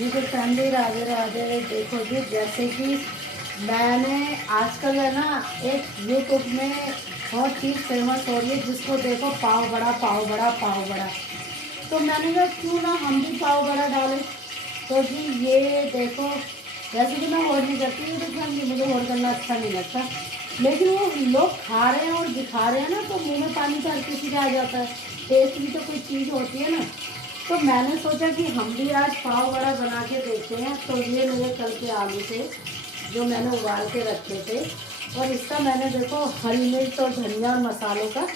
ये तो फैमिली राधे राधे। देखो जी, जैसे कि मैंने आजकल है ना, एक यूट्यूब में बहुत चीज़ फेमस हो रही है, जिसको देखो पाव बड़ा पाव बड़ा पाव बड़ा। तो मैंने कहा क्यों ना हम भी पाव बड़ा डालें। तो जी ये देखो, वैसे तो मैं होड़ नहीं करती हूँ, तो फैमिली मुझे होड़ करना अच्छा नहीं लगता, लेकिन वो लोग खा रहे हैं और दिखा रहे हैं ना, तो मुंह में पानी तो हर किसी का आ जाता है। टेस्ट भी तो कोई चीज़ होती है ना। तो मैंने सोचा कि हम भी आज पाव बड़ा बना के देखते हैं। तो ये मेरे कल के आलू थे जो मैंने उबाल के रखे थे, और इसका मैंने देखो हरी मिर्च और धनिया और मसालों का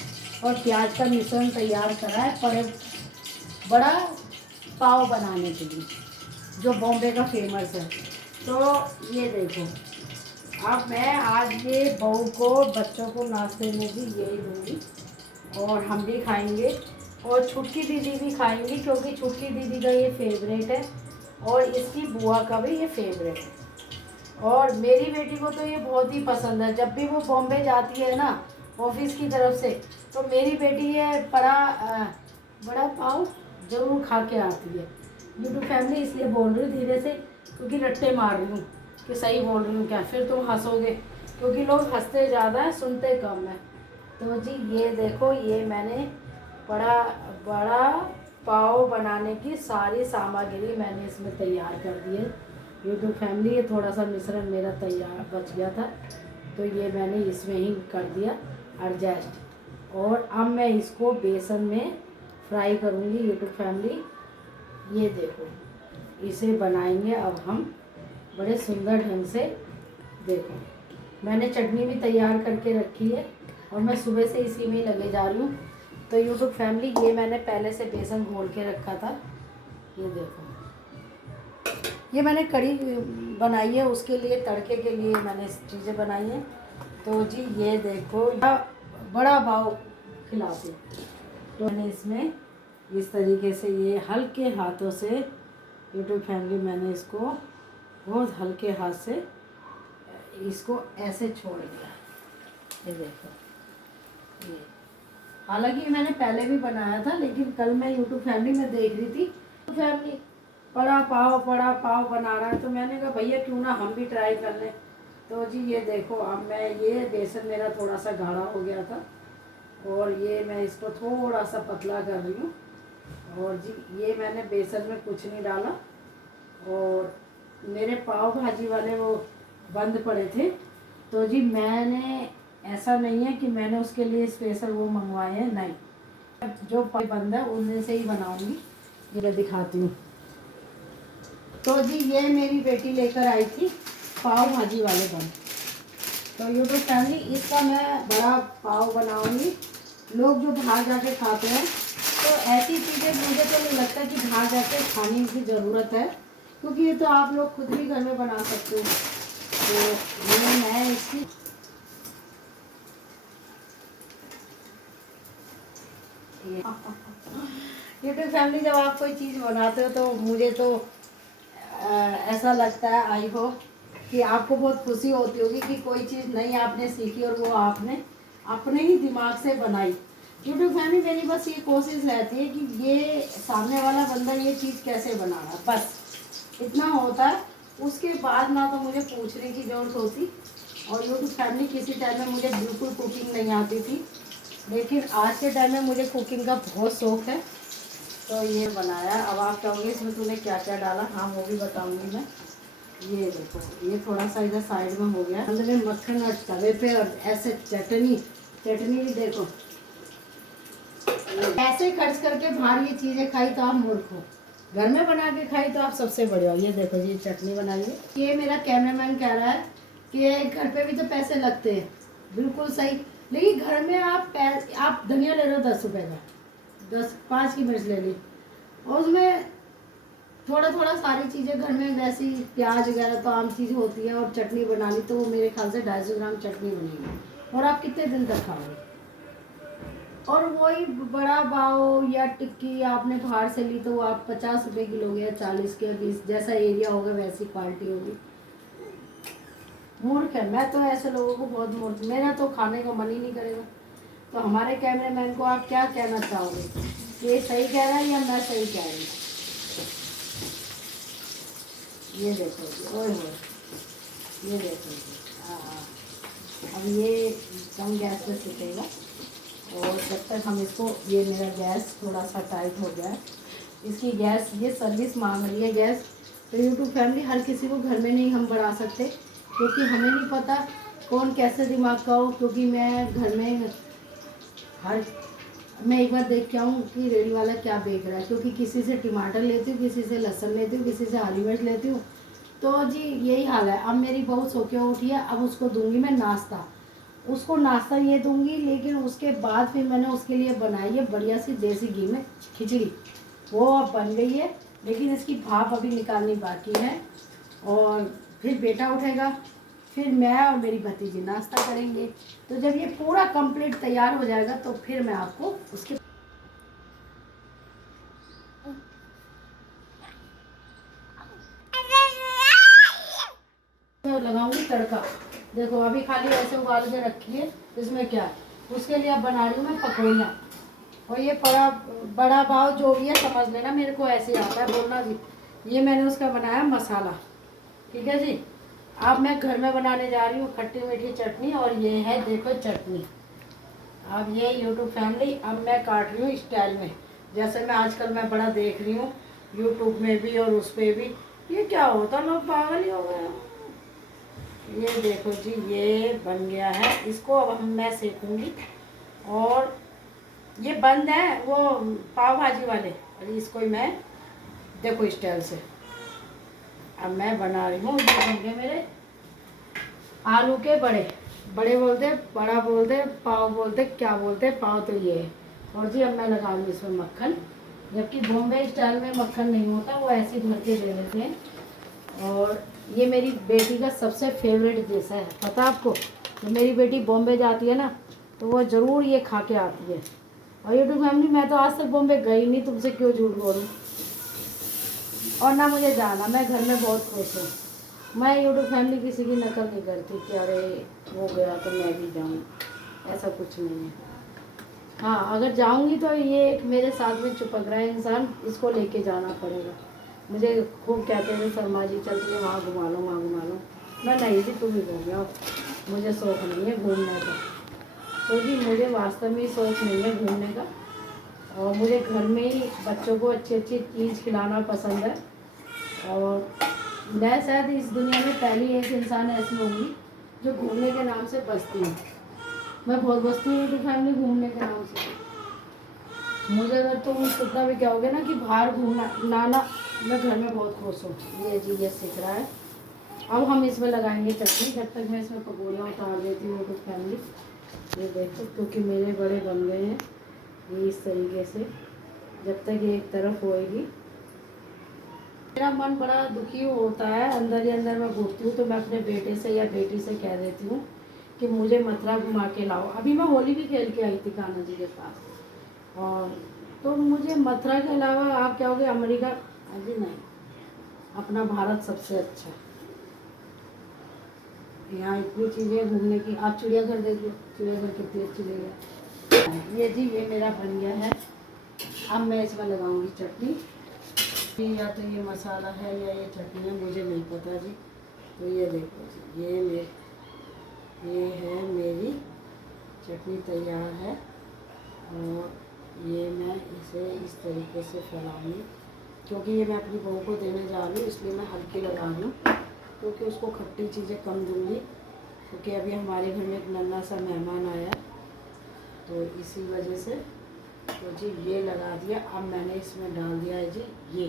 और प्याज का मिश्रण तैयार करा है बड़े बड़ा पाव बनाने के लिए, जो बॉम्बे का फेमस है। तो ये देखो, अब मैं आज ये बहू को बच्चों को नाश्ते में भी यही दूँगी, और हम भी खाएंगे, और छुटकी दीदी भी खाएंगी, क्योंकि छुटकी दीदी का ये फेवरेट है और इसकी बुआ का भी ये फेवरेट है। और मेरी बेटी को तो ये बहुत ही पसंद है। जब भी वो बॉम्बे जाती है ना ऑफिस की तरफ से, तो मेरी बेटी ये बड़ा पाव ज़रूर खा के आती है। यूट्यूब फैमिली इसलिए बोल रही हूँ धीरे से, क्योंकि रट्टे मार रही हूँ कि सही बोल रही हूँ क्या, फिर तुम हंसोगे, क्योंकि लोग हंसते ज़्यादा है सुनते कम है। तो जी ये देखो, ये मैंने बड़ा बड़ा पाव बनाने की सारी सामग्री मैंने इसमें तैयार कर दी है। यूट्यूब फैमिली, ये थोड़ा सा मिश्रण मेरा तैयार बच गया था, तो ये मैंने इसमें ही कर दिया एडजस्ट। और अब मैं इसको बेसन में फ्राई करूँगी यूट्यूब फैमिली। ये देखो, इसे बनाएंगे अब हम बड़े सुंदर ढंग से। देखो मैंने चटनी भी तैयार करके रखी है, और मैं सुबह से इसी में ही लगे जा रही हूँ। तो यूट्यूब फैमिली, ये मैंने पहले से बेसन घोल के रखा था। ये देखो, ये मैंने कढ़ी बनाई है, उसके लिए तड़के के लिए मैंने चीज़ें बनाई हैं। तो जी ये देखो, बड़ा पाव खिलाते, तो मैंने इसमें इस तरीके से ये हल्के हाथों से, यूट्यूब फैमिली, मैंने इसको बहुत हल्के हाथ से इसको ऐसे छोड़ दिया। ये देखो, ये हालांकि मैंने पहले भी बनाया था, लेकिन कल मैं यूट्यूब फैमिली में देख रही थी फैमिली बड़ा पाव बना रहा है, तो मैंने कहा भैया क्यों ना हम भी ट्राई कर लें। तो जी ये देखो, अब मैं ये बेसन मेरा थोड़ा सा गाढ़ा हो गया था, और ये मैं इसको थोड़ा सा पतला कर रही हूँ। और जी ये मैंने बेसन में कुछ नहीं डाला, और मेरे पाव भाजी वाले वो बंद पड़े थे, तो जी मैंने, ऐसा नहीं है कि मैंने उसके लिए स्पेशल वो मंगवाए हैं, नहीं, जो बंद है उनमें से ही बनाऊंगी। ये मैं दिखाती हूँ। तो जी ये मेरी बेटी लेकर आई थी पाव भाजी वाले बन, तो यूट्यूब फैमिली, इसका मैं बड़ा पाव बनाऊंगी। लोग जो बाहर जाके खाते हैं, तो ऐसी चीज़ें मुझे तो नहीं लगता कि बाहर जाके खाने की ज़रूरत है, क्योंकि ये तो आप लोग खुद भी घर में बना सकते हो। तो ये मैं इसकी यूट्यूब फैमिली, जब आप कोई चीज़ बनाते हो तो मुझे तो ऐसा लगता है, आई हो कि आपको बहुत खुशी होती होगी कि कोई चीज़ नई आपने सीखी और वो आपने अपने ही दिमाग से बनाई। यूट्यूब फैमिली, मेरी बस ये कोशिश रहती है कि ये सामने वाला बंदा ये चीज़ कैसे बना रहा, बस इतना होता है। उसके बाद ना तो मुझे पूछने की ज़रूरत होती। और यूट्यूब फैमिली, किसी टाइम में मुझे बिल्कुल कुकिंग नहीं आती थी, लेकिन आज के टाइम में मुझे कुकिंग का बहुत शौक़ है। तो ये बनाया। अब आप कहोगे इसमें तूने क्या क्या डाला, हाँ वो भी बताऊंगी मैं। ये देखो, ये थोड़ा सा इधर साइड में हो गया, अंदर में मक्खन और तवे पे, और ऐसे चटनी भी देखो, ऐसे खर्च करके बाहर ये चीज़ें खाई तो आप मूर्ख हो, घर में बना के खाई तो आप सबसे बड़े हो। ये देखो, ये चटनी बनाई है। ये मेरा कैमरामैन कह रहा है कि घर पे भी तो पैसे लगते हैं, बिल्कुल सही, लेकिन घर में आप धनिया ले रहे हो 10 रुपये का, 5 की मिर्च ले ली, और उसमें थोड़ा थोड़ा सारी चीज़ें घर में वैसी प्याज वगैरह तो आम चीज़ होती है, और चटनी बना ली, तो वो मेरे ख्याल से 250 ग्राम चटनी बनेगी, और आप कितने दिन तक खाओगे। और वही बड़ा पाव या टिक्की आपने बाहर से ली, तो वो आप 50 रुपये की लोगे या 40 के, 20, जैसा एरिया होगा वैसी क्वालिटी होगी। मूर्ख है, मैं तो ऐसे लोगों को बहुत मूर्ख, मेरा तो खाने का मन ही नहीं करेगा। तो हमारे कैमरामैन को आप क्या कहना चाहोगे, ये सही कह रहा है या मैं सही कह रही हूँ। ये देखो जी, ओए हो, ये देखो जी। हाँ, अब ये कम गैस पे सिकेगा। और जब तक हम इसको, ये मेरा गैस थोड़ा सा टाइट हो गया है, इसकी गैस ये सर्विस मांग रही है गैस। तो यूट्यूब फैमिली, हर किसी को घर में नहीं हम बढ़ा सकते, क्योंकि हमें नहीं पता कौन कैसे दिमाग का हो। क्योंकि मैं घर में हर मैं एक बार देख के आऊँ कि रेडी वाला क्या बेच रहा है, क्योंकि किसी से टमाटर लेती हूँ, किसी से लहसुन लेती हूँ, किसी से हरी मिर्च लेती हूँ। तो जी यही हाल है। अब मेरी बहू सो के उठी है, अब उसको दूंगी मैं नाश्ता। उसको नाश्ता ये दूंगी, लेकिन उसके बाद फिर मैंने उसके लिए बनाई है बढ़िया सी देसी घी में खिचड़ी। वो अब बन गई है, लेकिन इसकी भाप अभी निकालनी बाकी है। और फिर बेटा उठेगा, फिर मैं और मेरी भतीजी नाश्ता करेंगे। तो जब ये पूरा कंप्लीट तैयार हो जाएगा तो फिर मैं आपको उसके लगाऊंगी तड़का। देखो अभी खाली ऐसे उबाल के रखी है, इसमें क्या है, उसके लिए अब बना रही हूँ मैं पकौड़ियाँ। और ये बड़ा बड़ा भाव जो भी है समझ लेना, मेरे को ऐसे ही आता है बोलना जी। ये मैंने उसका बनाया मसाला, ठीक है जी। अब मैं घर में बनाने जा रही हूँ खट्टी मीठी चटनी, और ये है देखो चटनी। अब ये यूट्यूब फैमिली, अब मैं काट रही हूँ स्टाइल में, जैसे मैं आजकल मैं बड़ा देख रही हूँ यूट्यूब में भी और उस पर भी। ये क्या होता, लोग पागल ही हो गए। ये देखो जी, ये बन गया है। इसको अब मैं सेकूंगी। और ये बंद है वो पाव भाजी वाले, अरे इसको ही मैं देखो स्टाइल से अब मैं बना रही हूँ। ये बन गए मेरे आलू के बड़े। बड़े बोलते, बड़ा बोलते, पाव बोलते, क्या बोलते, पाव तो ये है। और जी अब मैं लगाऊंगी इसमें मक्खन, जबकि बॉम्बे स्टाइल में मक्खन नहीं होता, वो ऐसे भर के दे देते हैं। और ये मेरी बेटी का सबसे फेवरेट डिश है, पता आपको। तो मेरी बेटी बॉम्बे जाती है ना, तो वो ज़रूर ये खा के आती है। और यूट्यूब फैमिली, मैं तो आज तक बॉम्बे गई नहीं, तुमसे क्यों झूठ बोलूँ। और ना मुझे जाना, मैं घर में बहुत खुश हूँ। मैं यूट्यूब फैमिली किसी की नकल नहीं करती कि अरे वो गया तो मैं भी जाऊँ, ऐसा कुछ नहीं है। हाँ, अगर जाऊँगी तो ये एक मेरे साथ में चिपक रहा है इंसान, इसको लेके जाना पड़ेगा। मुझे खूब कहते हैं शर्मा जी चल तुझे वहाँ घुमा लो, वहाँ घुमा लो। मैं नहीं जी, तुम ही घूम जाओ, मुझे शौक़ नहीं है घूमने का। तो जी मुझे वास्तव में शौक़ नहीं है घूमने का। और मुझे घर में ही बच्चों को अच्छी अच्छी चीज़ खिलाना पसंद है। और मैं शायद इस दुनिया में पहली एक इंसान ऐसी होंगी जो घूमने के नाम से बसती हूँ। मैं बहुत बसती हूँ यूट्यूब फैमिली घूमने के नाम से। मुझे अगर तुम कितना भी कहोगे ना कि बाहर घूमना ना, मैं घर में बहुत खुश हूँ। ये जी ये सीख रहा है। अब हम इसमें लगाएंगे चटनी, जब तक मैं इसमें पकौड़ियाँ उतार देती हूँ यूट्यूब फैमिली। ये देखो, क्योंकि मेरे बड़े बन गए हैं ये इस तरीके से, जब तक ये एक तरफ होएगी। मेरा मन बड़ा दुखी होता है, अंदर ही अंदर मैं घूमती हूँ, तो मैं अपने बेटे से या बेटी से कह देती हूँ कि मुझे मथुरा घुमा के लाओ। अभी मैं होली भी खेल के आई थी कान्हा जी के पास। और तो मुझे मथुरा के अलावा आप क्या होगे अमेरिका, अभी नहीं, अपना भारत सबसे अच्छा है। यहाँ इतनी चीज़ें घूमने की। आप चिड़ियाघर देखिए, चिड़ियाघर कितनी अच्छी जगह है। ये जी ये मेरा बन गया है। अब मैं इसमें लगाऊंगी चटनी। या तो ये मसाला है या ये चटनी है, मुझे नहीं पता जी। तो ये देखो जी, ये है मेरी चटनी तैयार है। और ये मैं इसे इस तरीके से फैलाऊंगी, क्योंकि ये मैं अपनी बहू को देने जा रही हूँ, इसलिए मैं हल्की लगा रही हूँ, क्योंकि उसको खट्टी चीज़ें कम दूँगी। क्योंकि अभी हमारे घर में एक नन्हा सा मेहमान आया, तो इसी वजह से। तो जी ये लगा दिया। अब मैंने इसमें डाल दिया है जी ये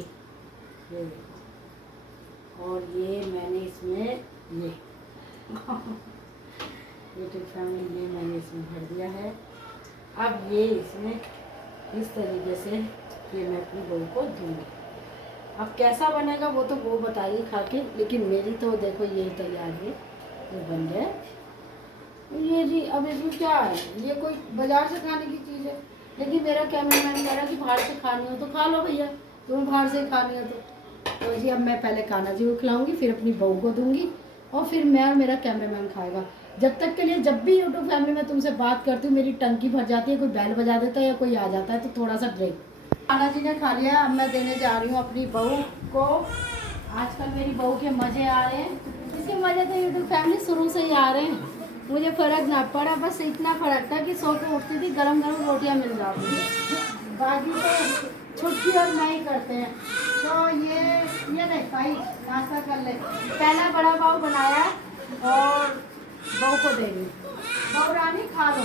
देखो। और ये मैंने इसमें ये यूट्यूब फैमिली, ये मैंने इसमें भर दिया है। अब ये इसमें इस तरीके से ये मैं अपनी बहू को दूँगी। अब कैसा बनेगा वो तो वो बताइए खा के, लेकिन मेरी तो देखो यही तैयार है, ये बन गया। ये जी अब इसमें क्या है, ये कोई बाजार से खाने की चीज़ है, लेकिन मेरा कैमरामैन कह रहा है कि बाहर से खानी हो तो खा लो भैया, तुम्हें बाहर से खानी है तो जी अब मैं पहले कान्हा जी को खिलाऊंगी, फिर अपनी बहू को दूंगी, और फिर मैं और मेरा कैमरामैन खाएगा। जब तक के लिए, जब भी यूट्यूब फैमिली में तुमसे बात करती हूँ मेरी टंकी भर जाती है, कोई बैल बजा देता है या कोई आ जाता है, तो थोड़ा सा ब्रेक। कान्हा जी ने खा लिया, अब मैं देने जा रही हूँ अपनी बहू को। आजकल मेरी बहू के मज़े आ रहे हैं। इसके मज़े तो यूट्यूब फैमिली शुरू से ही आ रहे हैं। मुझे फ़र्क ना पड़ा, बस इतना फ़र्क था कि सो के उठती थी, गरम गरम रोटियां मिल जाती थी। बाकी तो छुट्टी और मैं ही करते हैं। तो ये नहीं भाई, नाश्ता कर ले। पहला बड़ा पाव बनाया और बहू को दे दी। बहू रानी खा लो।